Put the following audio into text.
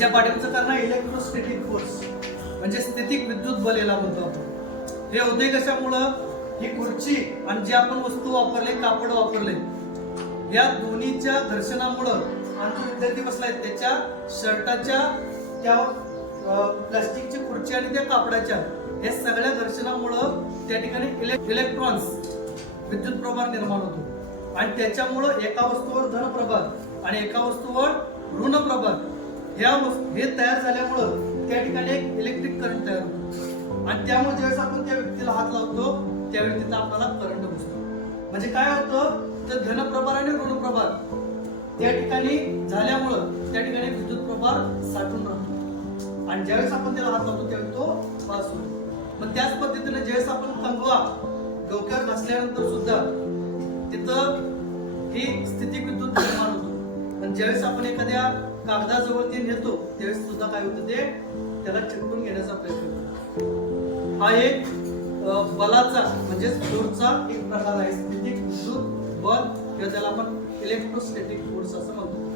याच्या पाठीमागचं कारण आहे इलेक्ट्रोस्टॅटिक फोर्स, म्हणजे स्थितिक विद्युत बल याला म्हणतो आपण. हे होते कशामुळं? ही खुर्ची आणि जे आपण वस्तू वापरले, कापड वापरले, या दोन्हीच्या घर्षणामुळं आणि तो विद्यार्थी बसलाय त्याच्या शर्टाच्या त्या प्लास्टिकची खुर्ची आणि त्या कापडाच्या या सगळ्या घर्षणामुळं त्या ठिकाणी इलेक्ट्रॉन्स विद्युत प्रभार निर्माण होतो आणि त्याच्यामुळं एका वस्तूवर धन प्रभार आणि एका वस्तूवर ऋण प्रभार हे तयार झाल्यामुळं त्या ठिकाणी एक इलेक्ट्रिक करंट तयार होतो आणि त्यामुळे ज्यावेळेस आपण त्या व्यक्तीला हात लावतो त्यावेळी तिथं आपल्याला करंट बसतो. म्हणजे काय होतं, तर धनप्रभार आणि ऋणप्रभार त्या ठिकाणी झाल्यामुळं त्या ठिकाणी विद्युत प्रभार साठून राहतो आणि ज्यावेळेस आपण त्याला हात लावतो त्यावेळी तो पास होतो. मग त्याच पद्धतीने ज्यावेळेस आपण कंगवा डोक्यावर घासल्यानंतर सुद्धा तिथं ही स्थितिक विद्युत निर्माण होतो आणि ज्यावेळेस आपण एखाद्या कागदाजवळ ते नेतो त्यावेळेस सुद्धा काय होतं, ते त्याला चिटकून घेण्याचा प्रयत्न करतो. हा एक बलाचा म्हणजे फोर्सचा एक प्रकार आहे, स्थितिक विद्युत बल किंवा त्याला आपण इलेक्ट्रोस्टॅटिक फोर्स असं म्हणतो.